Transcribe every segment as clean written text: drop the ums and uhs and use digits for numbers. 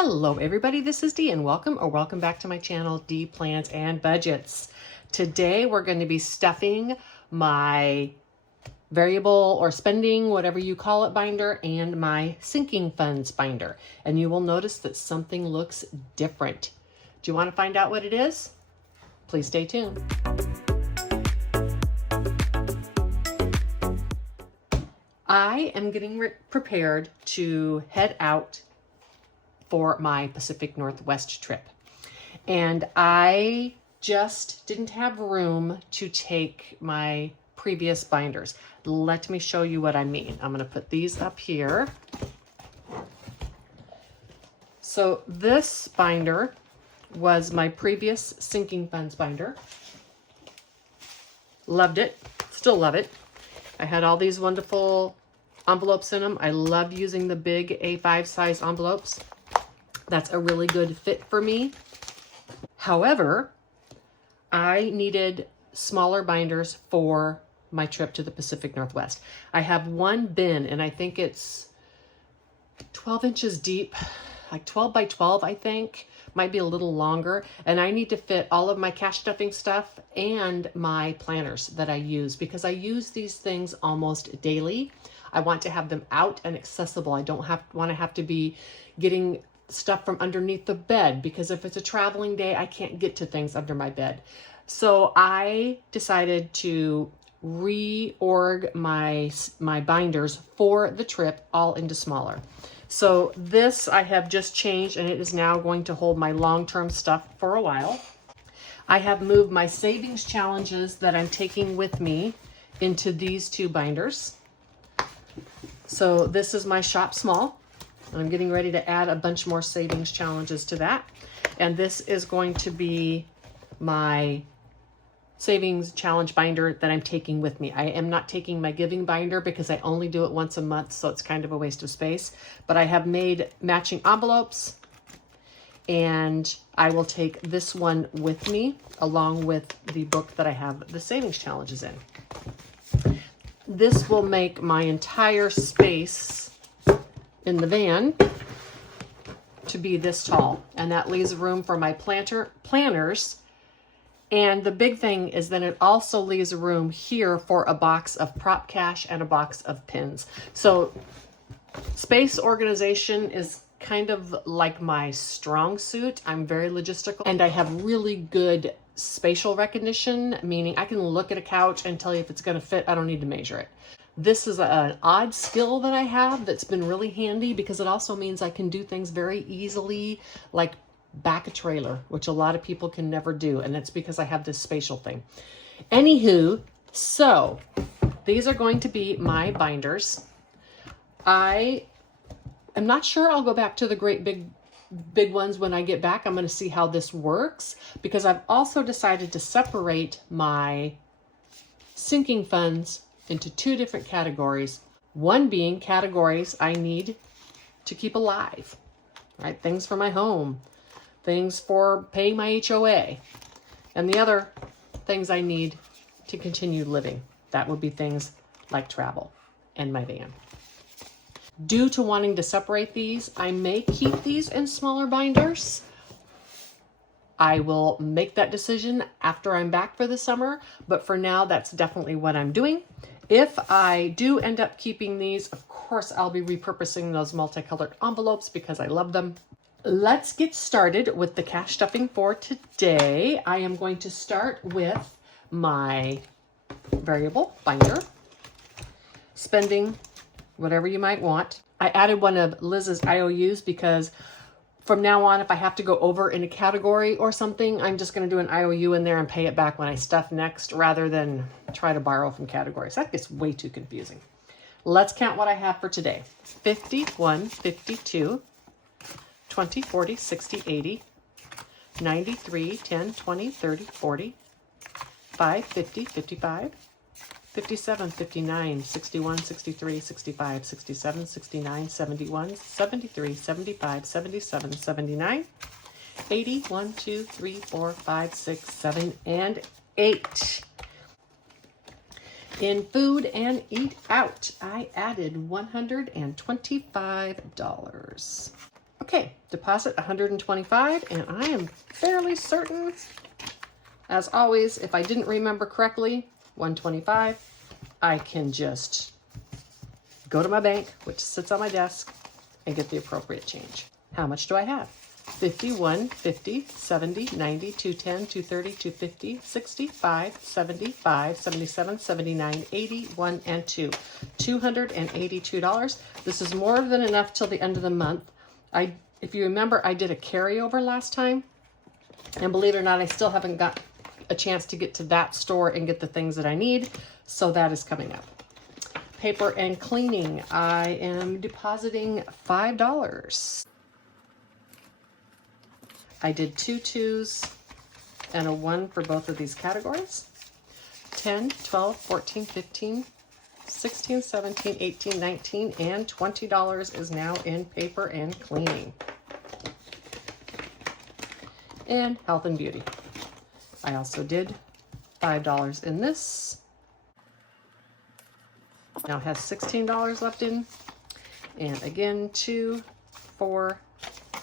Hello everybody, this is Dee and welcome back to my channel, Dee Plans and Budgets. Today we're going to be stuffing my variable or spending, whatever you call it, binder and my sinking funds binder. And you will notice that something looks different. Do you want to find out what it is? Please stay tuned. I am getting prepared to head out for my Pacific Northwest trip. And I just didn't have room to take my previous binders. Let me show you what I mean. I'm going to put these up here. So this binder was my previous sinking funds binder. Loved it. Still love it. I had all these wonderful envelopes in them. I love using the big A5 size envelopes. That's a really good fit for me. However, I needed smaller binders for my trip to the Pacific Northwest. I have one bin and I think it's 12 inches deep, like 12 by 12, I think. Might be a little longer. And I need to fit all of my cash stuffing stuff and my planners that I use because I use these things almost daily. I want to have them out and accessible. I don't want to have to be getting stuff from underneath the bed because if it's a traveling day, I can't get to things under my bed. So I decided to reorg my binders for the trip all into smaller. So this I have just changed and it is now going to hold my long-term stuff for a while. I have moved my savings challenges that I'm taking with me into these two binders. So this is my shop small. I'm getting ready to add a bunch more savings challenges to that. And this is going to be my savings challenge binder that I'm taking with me. I am not taking my giving binder because I only do it once a month, so it's kind of a waste of space. But I have made matching envelopes and I will take this one with me along with the book that I have the savings challenges in. This will make my entire space in the van to be this tall, and that leaves room for my planners. And the big thing is that it also leaves room here for a box of prop cash and a box of pins. So space organization is kind of like my strong suit. I'm very logistical and I have really good spatial recognition, meaning I can look at a couch and tell you if it's going to fit. I don't need to measure it. This is an odd skill that I have that's been really handy because it also means I can do things very easily, like back a trailer, which a lot of people can never do. And it's because I have this spatial thing. Anywho, so these are going to be my binders. I am not sure I'll go back to the great big ones when I get back. I'm going to see how this works because I've also decided to separate my sinking funds into two different categories. One being categories I need to keep alive, right? Things for my home, things for paying my HOA, and the other things I need to continue living. That would be things like travel and my van. Due to wanting to separate these, I may keep these in smaller binders. I will make that decision after I'm back for the summer, but for now, that's definitely what I'm doing. If I do end up keeping these, of course, I'll be repurposing those multicolored envelopes because I love them. Let's get started with the cash stuffing for today. I am going to start with my variable binder, spending whatever you might want. I added one of Liz's IOUs because from now on, if I have to go over in a category or something, I'm just going to do an IOU in there and pay it back when I stuff next rather than try to borrow from categories. That gets way too confusing. Let's count what I have for today. 50, 1, 52, 20, 40, 60, 80, 93, 10, 20, 30, 40, 5, 50, 55, 57, 59, 61, 63, 65, 67, 69, 71, 73, 75, 77, 79, 80, 1, 2, 3, 4, 5, 6, 7, and 8. In food and eat out, I added $125. Okay, deposit $125, and I am fairly certain, as always, if I didn't remember correctly, $125, I can just go to my bank, which sits on my desk, and get the appropriate change. How much do I have? 50, 1, 50, 70, 90, 210, 230, 250, 65, 75, 77, 79, 80, 1, and 2. $282. This is more than enough till the end of the month. If you remember, I did a carryover last time, and believe it or not, I still haven't got a chance to get to that store and get the things that I need, so that is coming up. Paper and cleaning, I am depositing $5. I did 2 2s and a 1 for both of these categories. 10, 12, 14, 15, 16, 17, 18, 19, and $20 is now in paper and cleaning. And health and beauty. I also did $5 in this. Now it has $16 left in. And again, 2, 4,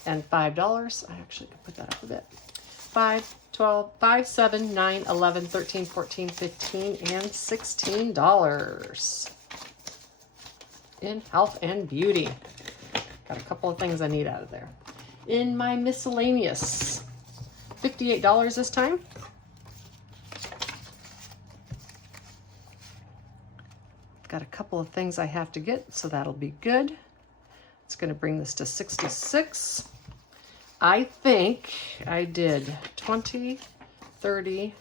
and $5. I actually could put that up a bit. 5, 12, 5, 7, 9, 11, 13, 14, 15, and $16 in health and beauty. Got a couple of things I need out of there. In my miscellaneous, $58 this time. Got a couple of things I have to get, so that'll be good. It's going to bring this to 66. I think I did 20, 30,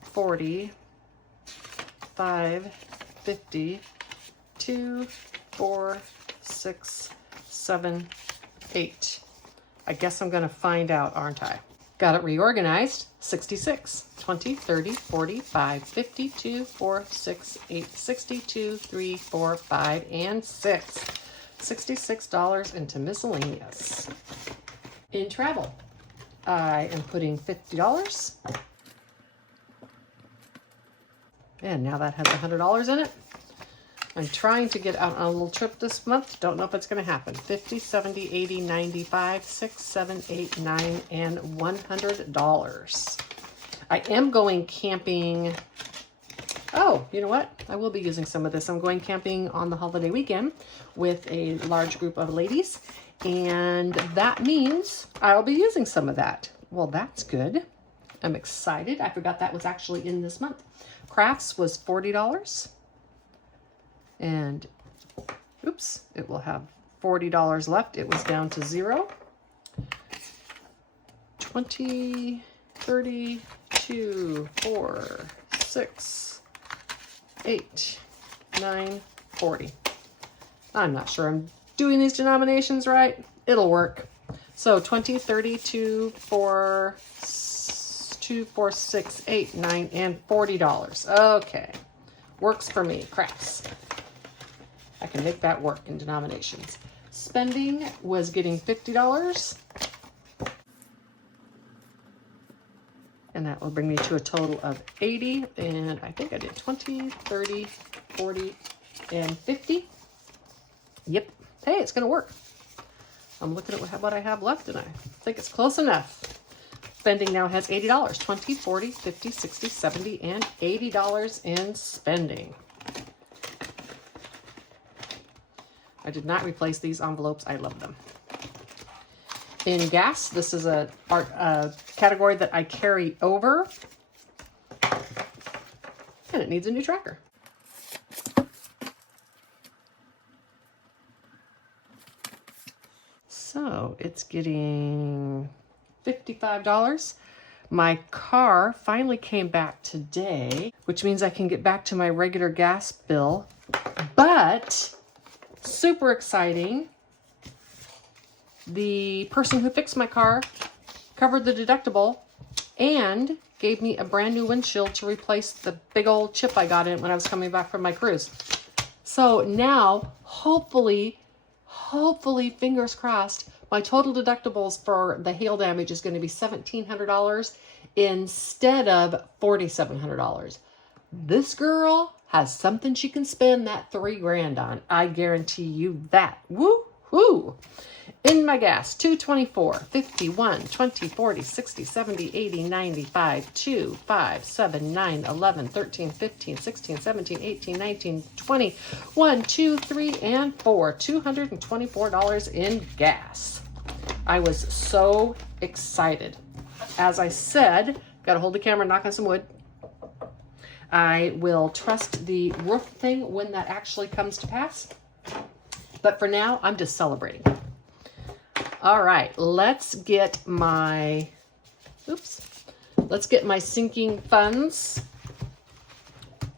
40, 5, 50, 2, 4, 6, 7, 8. I guess I'm going to find out, aren't I? Got it reorganized. 66, 20, 30, 40, 5, 50, 2, 4, 6, 8, 62, 3, 4, 5, and 6. $66 into miscellaneous. In travel, I am putting $50. And now that has $100 in it. I'm trying to get out on a little trip this month. Don't know if it's going to happen. 50, 70, 80, 95, 6, 7, 8, 9, and $100. I am going camping. Oh, you know what? I will be using some of this. I'm going camping on the holiday weekend with a large group of ladies, and that means I'll be using some of that. Well, that's good. I'm excited. I forgot that was actually in this month. Crafts was $40. And, oops, it will have $40 left. It was down to 0. 20, 30, 2, 4, 6, 8, 9, 40. I'm not sure I'm doing these denominations right. It'll work. So 20, 30, 2, 4, 6, 8, 9, and $40. Okay. Works for me. Crafts. I can make that work in denominations. Spending was getting $50. And that will bring me to a total of 80. And I think I did 20, 30, 40, and 50. Yep. Hey, it's going to work. I'm looking at what I have left, and I think it's close enough. Spending now has $80. 20, 40, 50, 60, 70, and $80 in spending. I did not replace these envelopes. I love them. In gas, this is a category that I carry over, and it needs a new tracker. So it's getting $55. My car finally came back today, which means I can get back to my regular gas bill, but super exciting. The person who fixed my car covered the deductible and gave me a brand new windshield to replace the big old chip I got in when I was coming back from my cruise. So now, hopefully, fingers crossed, my total deductibles for the hail damage is going to be $1,700 instead of $4,700. This girl has something she can spend that $3,000 on. I guarantee you that. Woo Woo! In my gas, 224, 51, 20, 40, 60, 70, 80, 95, 2, 5, 7, 9, 11, 13, 15, 16, 17, 18, 19, 20, 1, 2, 3, and 4. $224 in gas. I was so excited. As I said, got to hold the camera, knock on some wood. I will trust the roof thing when that actually comes to pass. But for now, I'm just celebrating. All right, let's get my, let's get my sinking funds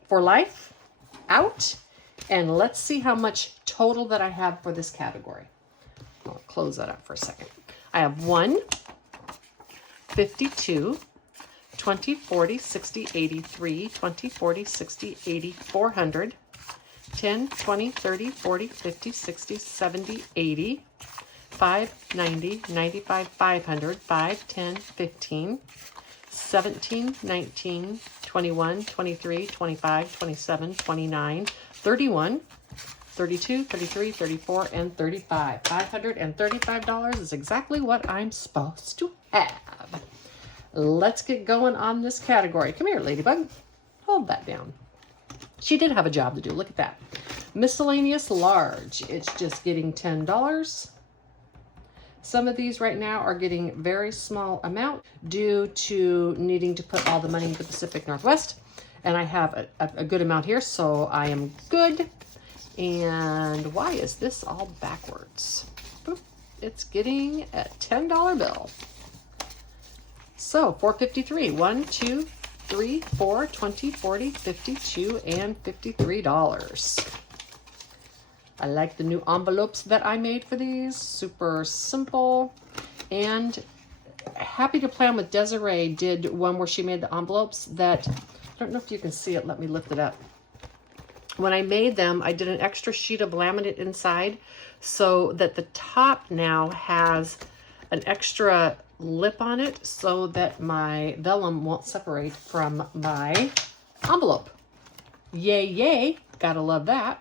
for life out, and let's see how much total that I have for this category. I'll close that up for a second. I have 1, 52, 20, 40, 60, 83, 20, 40, 60, 80, 400, 10, 20, 30, 40, 50, 60, 70, 80, 5, 90, 95, 500, 5, 10, 15, 17, 19, 21, 23, 25, 27, 29, 31, 32, 33, 34, and 35. $535 is exactly what I'm supposed to have. Let's get going on this category. Come here, Ladybug. Hold that down. She did have a job to do. Look at that. Miscellaneous large. It's just getting $10. Some of these right now are getting very small amount due to needing to put all the money in the Pacific Northwest. And I have a good amount here, so I am good. And why is this all backwards? Boop. It's getting a $10 bill. So 453, 1, 2, 3, 4, 20, 40, 52, and $53. I like the new envelopes that I made for these. Super simple. And happy to plan with Desiree did one where she made the envelopes that, I don't know if you can see it, let me lift it up. When I made them, I did an extra sheet of laminate inside so that the top now has an extra lip on it so that my vellum won't separate from my envelope. Yay, yay. Gotta love that.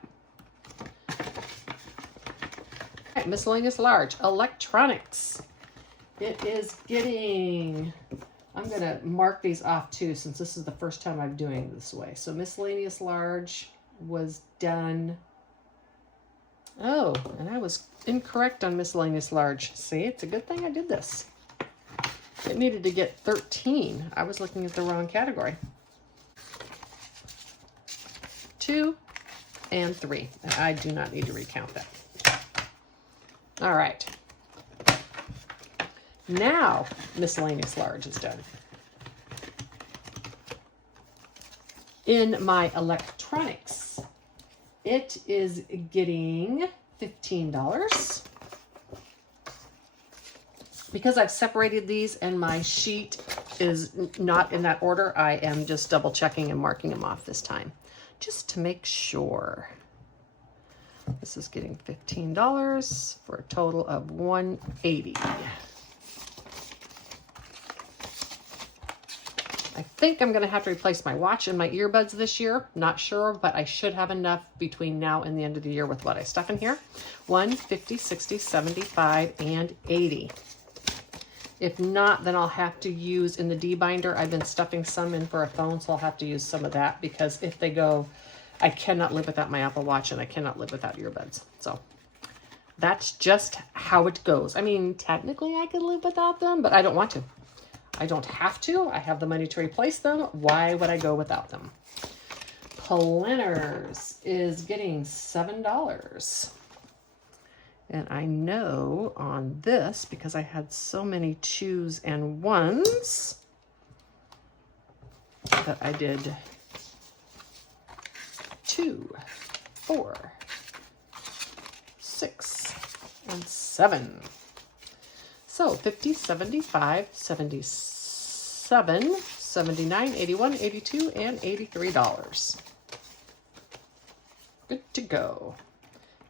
All right, miscellaneous large. Electronics. It is getting... I'm going to mark these off too since this is the first time I'm doing it this way. So miscellaneous large was done. Oh, and I was incorrect on miscellaneous large. See, it's a good thing I did this. It needed to get 13. I was looking at the wrong category. 2 and 3. And I do not need to recount that. All right. Now, miscellaneous large is done. In my electronics, it is getting $15. Because I've separated these and my sheet is not in that order, I am just double checking and marking them off this time, just to make sure. This is getting $15 for a total of $180. I think I'm going to have to replace my watch and my earbuds this year. Not sure, but I should have enough between now and the end of the year with what I stuff in here. 1, 50, 60, 75, and 80. If not, then I'll have to use in the D-binder. I've been stuffing some in for a phone, so I'll have to use some of that because if they go, I cannot live without my Apple Watch and I cannot live without earbuds. So that's just how it goes. I mean, technically I could live without them, but I don't want to. I don't have to. I have the money to replace them. Why would I go without them? Planners is getting $7. And I know on this, because I had so many 2s and 1s, that I did 2, 4, 6, and 7. So 50, 75, 77, 79, 81, 82, and $83. Good to go.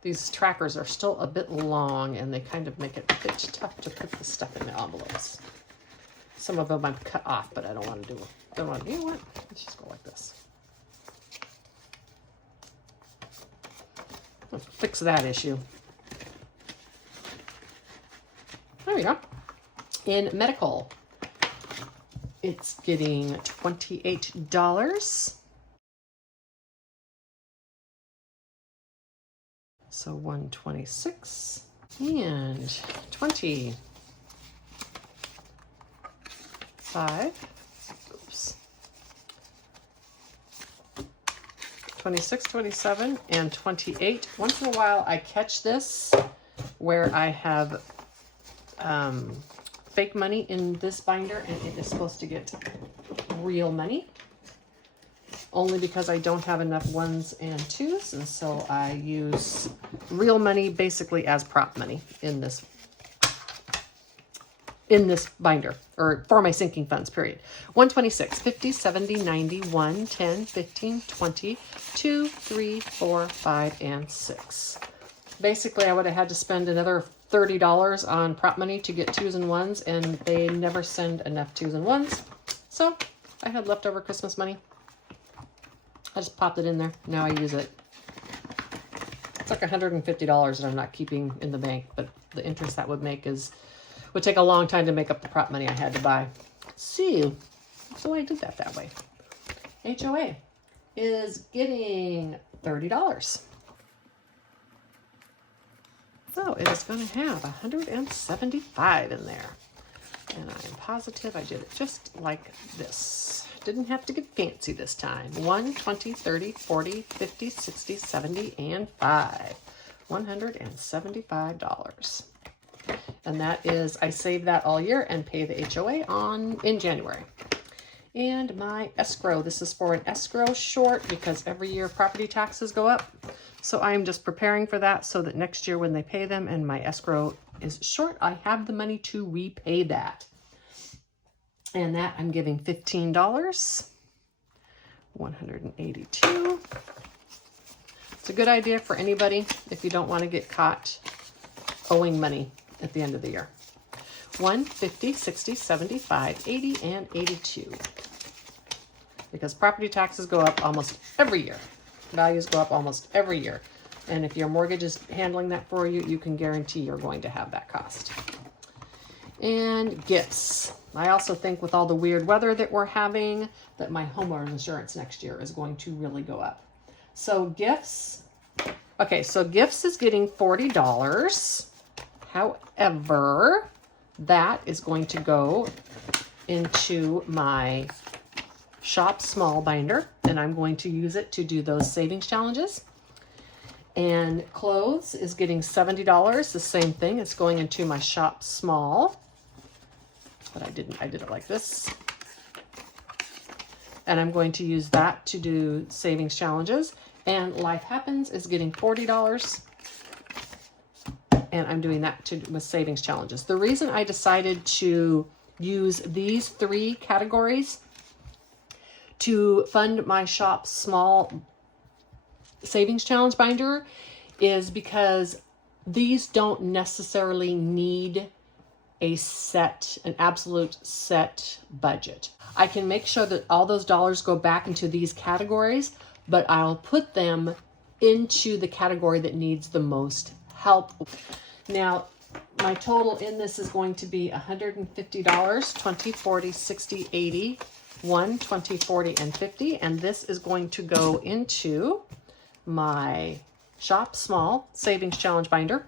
These trackers are still a bit long and they kind of make it a bit tough to put the stuff in the envelopes. Some of them I've cut off, but I don't want to do it. You know what? Let's just go like this. Let's fix that issue. There we go. In medical, it's getting $28. So 126 and 25. Oops. 26, 27, and 28. Once in a while I catch this where I have fake money in this binder and it is supposed to get real money. Only because I don't have enough ones and twos, and so I use real money basically as prop money in this binder, or for my sinking funds, period. 126, 50, 70, 90, 1, 10, 15, 20, 2, 3, 4, 5, and 6. Basically, I would have had to spend another $30 on prop money to get twos and ones, and they never send enough twos and ones. So I had leftover Christmas money. I just popped it in there. Now I use it. It's like $150 that I'm not keeping in the bank, but the interest that would take a long time to make up the prop money I had to buy. So I did that way. HOA is getting $30. So it is going to have 175 in there. And I'm positive I did it just like this. Didn't have to get fancy this time. 1, 20, 30, 40, 50, 60, 70, and 5. $175. And that is, I save that all year and pay the HOA in January. And my escrow, this is for an escrow short because every year property taxes go up. So I'm just preparing for that so that next year when they pay them and my escrow is short, I have the money to repay that. And that I'm giving $15. 182. It's a good idea for anybody if you don't want to get caught owing money at the end of the year. 1, 50, 60, 75, 80, and 82. Because property taxes go up almost every year. Values go up almost every year. And if your mortgage is handling that for you, you can guarantee you're going to have that cost. And gifts. I also think with all the weird weather that we're having, that my homeowner's insurance next year is going to really go up. So gifts. Okay, so gifts is getting $40. However, that is going to go into my shop small binder, and I'm going to use it to do those savings challenges. And clothes is getting $70. The same thing. It's going into my shop small. But I did it like this. And I'm going to use that to do savings challenges. And Life Happens is getting $40. And I'm doing that with savings challenges. The reason I decided to use these 3 categories to fund my shop small savings challenge binder is because these don't necessarily need an absolute set budget. I can make sure that all those dollars go back into these categories, but I'll put them into the category that needs the most help. Now, my total in this is going to be $150, 20, 40, 60, 80, 1, 20, 40, and 50. And this is going to go into my shop small savings challenge binder.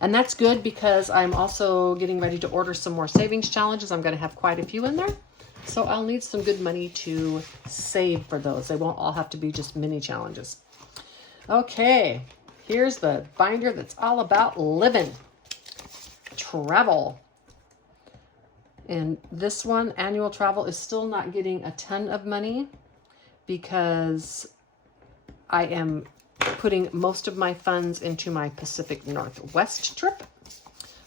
And that's good because I'm also getting ready to order some more savings challenges. I'm going to have quite a few in there. So I'll need some good money to save for those. They won't all have to be just mini challenges. Okay, here's the binder that's all about living. Travel. And this one, annual travel, is still not getting a ton of money because I am putting most of my funds into my Pacific Northwest trip.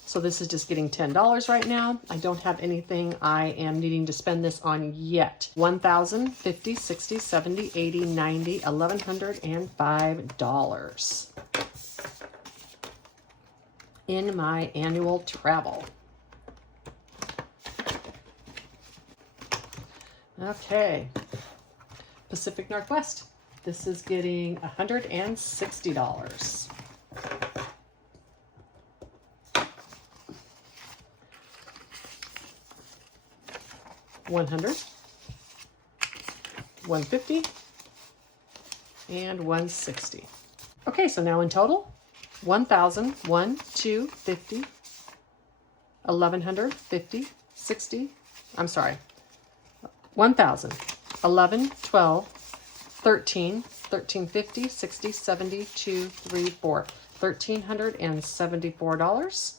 So this is just getting $10 right now. I don't have anything I am needing to spend this on yet. $1,000, $50, $60, $70, $80, $90, $1,105 in my annual travel. Okay, Pacific Northwest. This is getting $160. 100, 150, and 160. Okay, so now in total, 1,000, 1, 2, 50, 1,100, 50, 60, I'm sorry, 1,000, 11, 12, 13, 1350, 60, 70, 2, 3, 4, $1,374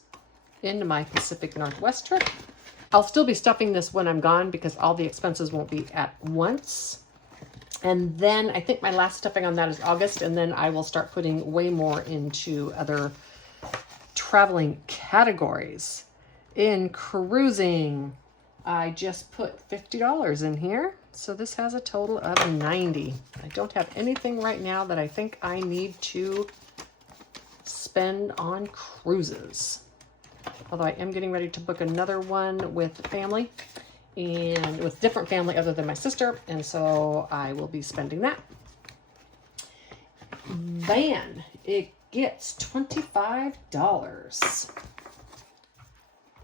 into my Pacific Northwest trip. I'll still be stuffing this when I'm gone because all the expenses won't be at once. And then I think my last stuffing on that is August, and then I will start putting way more into other traveling categories. In cruising, I just put $50 in here. So this has a total of $90. I don't have anything right now that I think I need to spend on cruises. Although I am getting ready to book another one with family, and with different family other than my sister, and so I will be spending that. Van, it gets $25.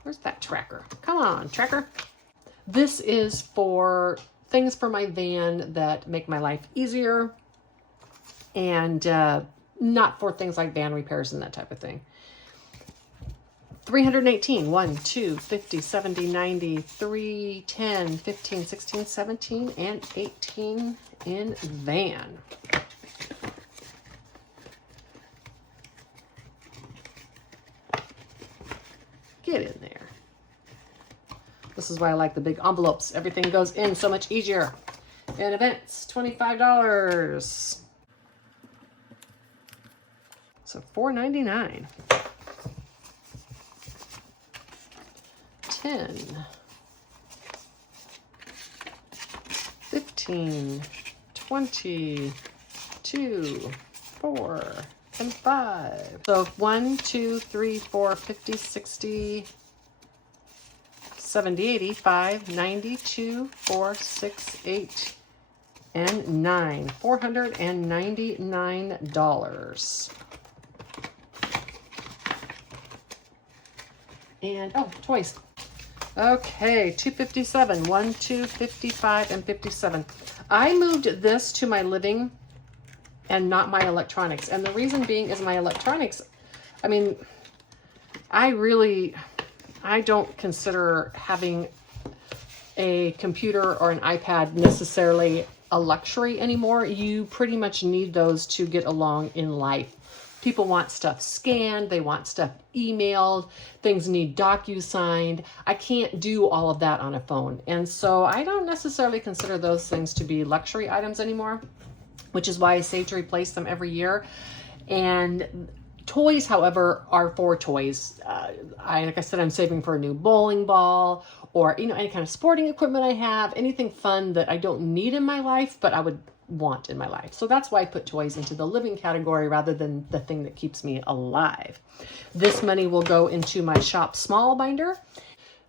Where's that tracker? Come on, tracker. This is for things for my van that make my life easier, and not for things like van repairs and that type of thing. 318, 1, 2, 50, 70, 90, 3, 10, 15, 16, 17, and 18 in van. Get in there. This is why I like the big envelopes. Everything goes in so much easier. In events, $25. So $4.99. 10, 15, 20, 2, 4, and 5. So 1, 2, 3, 4, 50, 60, 70, 80, 5, 90, 2, 4, 6, 8, and 9. $499. And, oh, toys. Okay, 257, 1, 2, 55, and 57. I moved this to my living and not my electronics. And the reason being is my electronics, I mean, I don't consider having a computer or an iPad necessarily a luxury anymore. You pretty much need those to get along in life. People want stuff scanned, they want stuff emailed, things need docu-signed. I can't do all of that on a phone. And so I don't necessarily consider those things to be luxury items anymore, which is why I save to replace them every year. And toys, however, are for toys. Like I said, I'm saving for a new bowling ball, or any kind of sporting equipment I have, anything fun that I don't need in my life, but I would want in my life. So that's why I put toys into the living category rather than the thing that keeps me alive. This money will go into my shop small binder.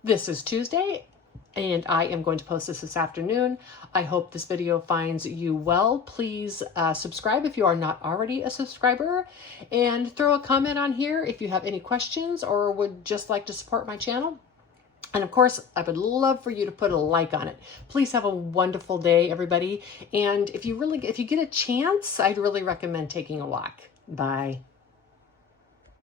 This is Tuesday, and I am going to post this afternoon. I hope this video finds you well. Please subscribe if you are not already a subscriber, and throw a comment on here if you have any questions or would just like to support my channel. And of course, I would love for you to put a like on it. Please have a wonderful day, everybody. And if you get a chance, I'd really recommend taking a walk. Bye.